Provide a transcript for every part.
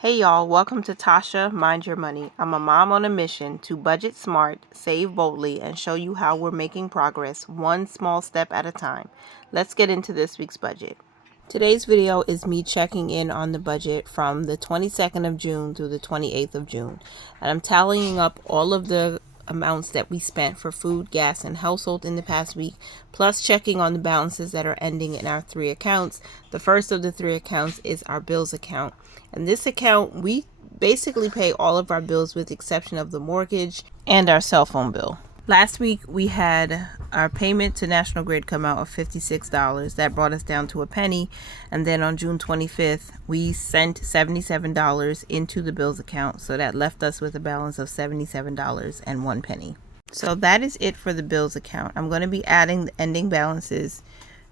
Hey y'all, welcome to Tasha Mind Your Money. I'm a mom on a mission to budget smart, save boldly, and show you how we're making progress one small step at a time. Let's get into this week's budget. Today's video is me checking in on the budget from the 22nd of June through the 28th of June. And I'm tallying up all of the amounts that we spent for food, gas, and household in the past week, plus checking on the balances that are ending in our three accounts. The first of the three accounts is our bills account. And this account, we basically pay all of our bills with the exception of the mortgage and our cell phone bill. Last week, we had our payment to National Grid come out of $56. That brought us down to a penny. And then on June 25th, we sent $77 into the bills account. So that left us with a balance of $77.01. So that is it for the bills account. I'm going to be adding the ending balances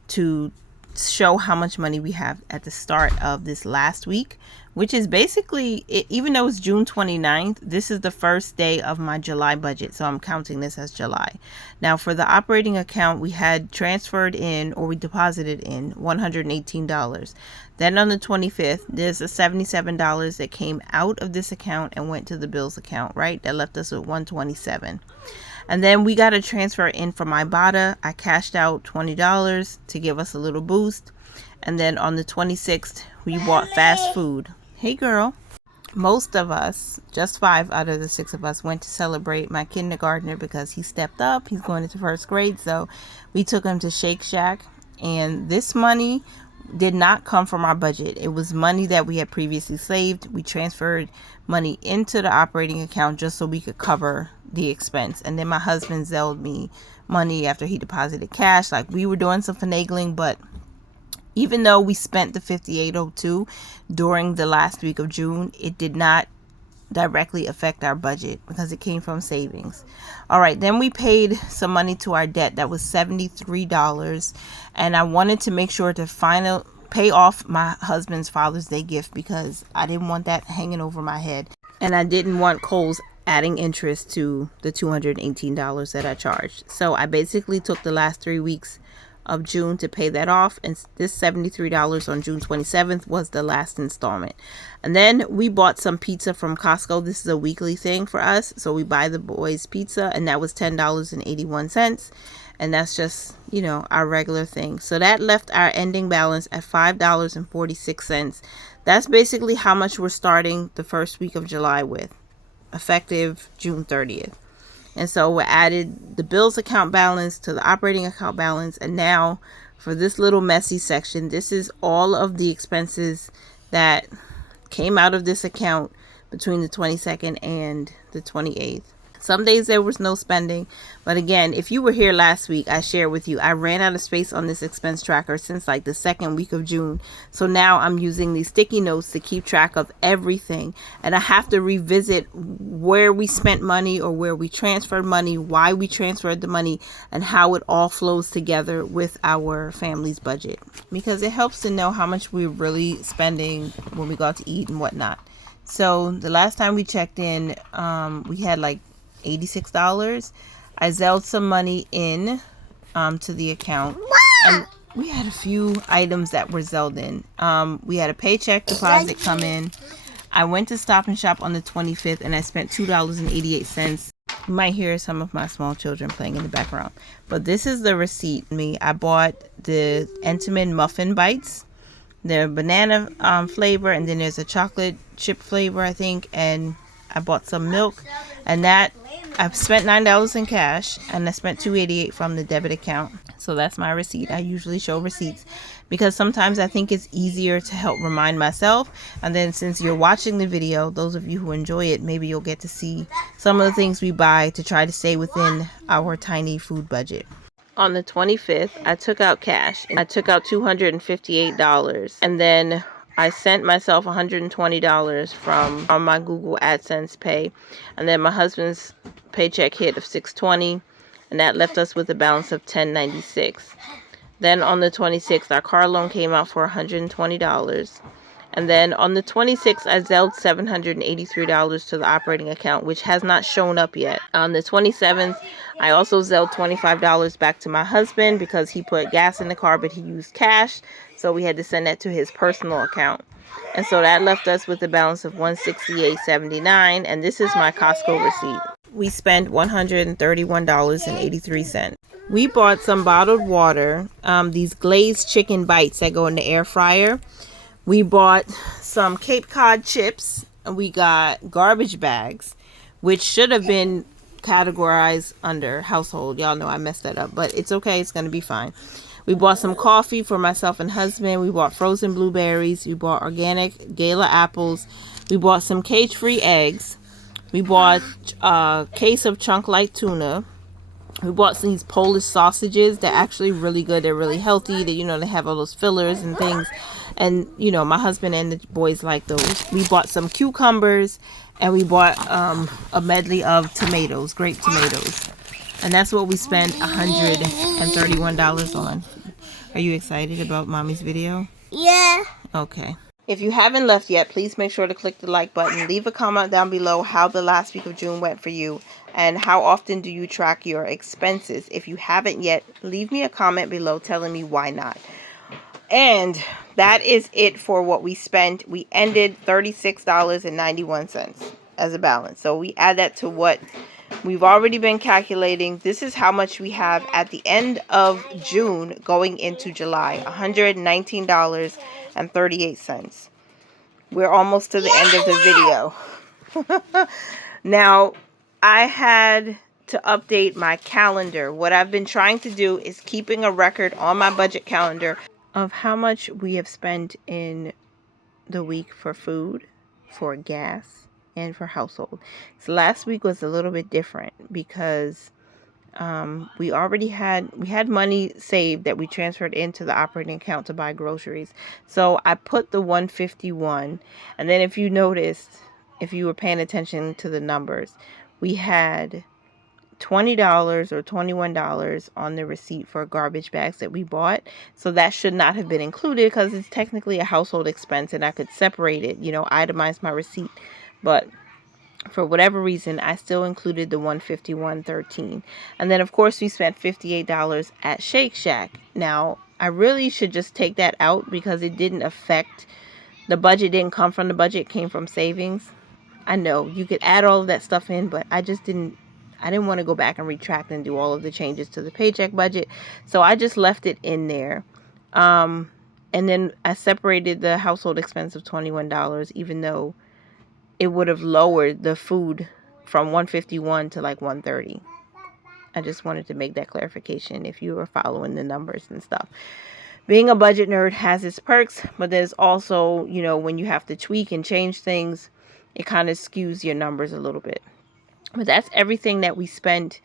to show how much money we have at the start of this last week, which is basically, even though it's June 29th, this is the first day of my July budget, so I'm counting this as July. Now for the operating account, we had transferred in, or we deposited in, $118. Then on the 25th, there's a $77 that came out of this account and went to the bills account, right? That left us with $127. And then we got a transfer in from Ibotta. I cashed out $20 to give us a little boost. And then on the 26th, we bought fast food. Hey, girl. Most of us, just 5 out of the 6 of us, went to celebrate my kindergartner because he stepped up. He's going into first grade. So we took him to Shake Shack. And this money did not come from our budget. It was money that we had previously saved. We transferred money into the operating account just so we could cover the expense. And then my husband Zelled me money after he deposited cash. Like, we were doing some finagling, but even though we spent the $58.02 during the last week of June, it did not directly affect our budget because it came from savings. All right, then we paid some money to our debt. That was $73, and I wanted to make sure to pay off my husband's Father's Day gift because I didn't want that hanging over my head, and I didn't want Kohl's adding interest to the $218 that I charged. So I basically took the last 3 weeks of June to pay that off, and this $73 on June 27th was the last installment. And then we bought some pizza from Costco. This is a weekly thing for us, so we buy the boys pizza, and that was $10.81, and that's just, our regular thing. So that left our ending balance at $5.46. That's basically how much we're starting the first week of July with, effective June 30th. And so we added the bills account balance to the operating account balance. And now for this little messy section, this is all of the expenses that came out of this account between the 22nd and the 28th. Some days there was no spending. But again, if you were here last week, I shared with you, I ran out of space on this expense tracker since like the second week of June. So now I'm using these sticky notes to keep track of everything. And I have to revisit where we spent money or where we transferred money, why we transferred the money, and how it all flows together with our family's budget. Because it helps to know how much we're really spending when we go out to eat and whatnot. So the last time we checked in, we had like $86. I Zelled some money in to the account, and we had a few items that were Zelled in. We had a paycheck deposit come in. I went to Stop and Shop on the 25th, and I spent $2.88. You might hear some of my small children playing in the background, but this is the receipt. I bought the Entenmann muffin bites, the banana flavor, and then there's a chocolate chip flavor, I think, and I bought some milk, and that I've spent $9 in cash, and I spent $2.88 from the debit account. So that's my receipt. I usually show receipts because sometimes I think it's easier to help remind myself. And then since you're watching the video, those of you who enjoy it, maybe you'll get to see some of the things we buy to try to stay within our tiny food budget. On the 25th, I took out cash. I took out $258, and then I sent myself $120 from my Google AdSense pay, and then my husband's paycheck hit of $620, and that left us with a balance of $1096. Then on the 26th, our car loan came out for $120. And then on the 26th, I Zelled $783 to the operating account, which has not shown up yet. On the 27th, I also Zelled $25 back to my husband because he put gas in the car, but he used cash So we had to send that to his personal account. And so that left us with a balance of $168.79. And this is my Costco receipt. We spent $131.83. We bought some bottled water, these glazed chicken bites that go in the air fryer. We bought some Cape Cod chips, and we got garbage bags, which should have been categorized under household. Y'all know I messed that up, but it's okay. It's going to be fine. We bought some coffee for myself and husband. We bought frozen blueberries. We bought organic Gala apples. We bought some cage-free eggs. We bought a case of chunk light tuna. We bought these Polish sausages. They're actually really good. They're really healthy. They, they have all those fillers and things. And, my husband and the boys like those. We bought some cucumbers, and we bought a medley of tomatoes, grape tomatoes. And that's what we spent $131 on. Are you excited about Mommy's video? Yeah. Okay. If you haven't left yet, please make sure to click the like button. Leave a comment down below how the last week of June went for you, and how often do you track your expenses. If you haven't yet, leave me a comment below telling me why not. And that is it for what we spent. We ended $36.91 as a balance. So we add that to what we've already been calculating. This is how much we have at the end of June going into July. $119.38. We're almost to the end of the video. Now, I had to update my calendar. What I've been trying to do is keeping a record on my budget calendar of how much we have spent in the week for food, for gas, and for household. So last week was a little bit different because we had money saved that we transferred into the operating account to buy groceries. So I put the 151, and then if you noticed, if you were paying attention to the numbers, we had $20 or $21 on the receipt for garbage bags that we bought. So that should not have been included because it's technically a household expense, and I could separate it, itemize my receipt. But for whatever reason, I still included the 151.13. And then of course we spent $58 at Shake Shack. Now I really should just take that out because it didn't affect the budget. Didn't come from the budget, it came from savings. I know you could add all of that stuff in, but I didn't want to go back and retract and do all of the changes to the paycheck budget. So I just left it in there. And then I separated the household expense of $21, even though it would have lowered the food from 151 to like 130. I just wanted to make that clarification if you were following the numbers and stuff. Being a budget nerd has its perks, but there's also, when you have to tweak and change things, it kind of skews your numbers a little bit. But that's everything that we spent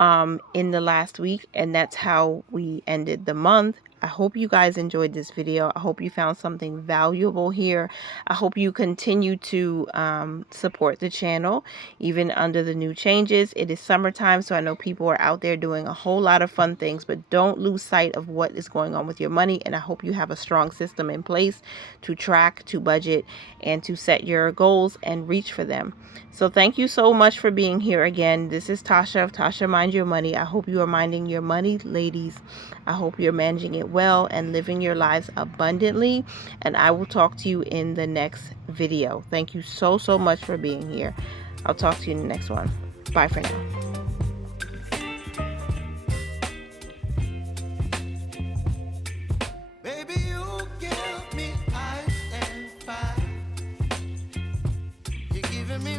in the last week, and that's how we ended the month. I hope you guys enjoyed this video. I hope you found something valuable here. I hope you continue to support the channel even under the new changes. It is summertime, so I know people are out there doing a whole lot of fun things, but don't lose sight of what is going on with your money. And I hope you have a strong system in place to track, to budget, and to set your goals and reach for them. So thank you so much for being here again. This is Tasha of Tasha Mind Your Money. I hope you are minding your money, ladies. I hope you're managing it well and living your lives abundantly. And I will talk to you in the next video. Thank you so much for being here. I'll talk to you in the next one. Bye for now. Me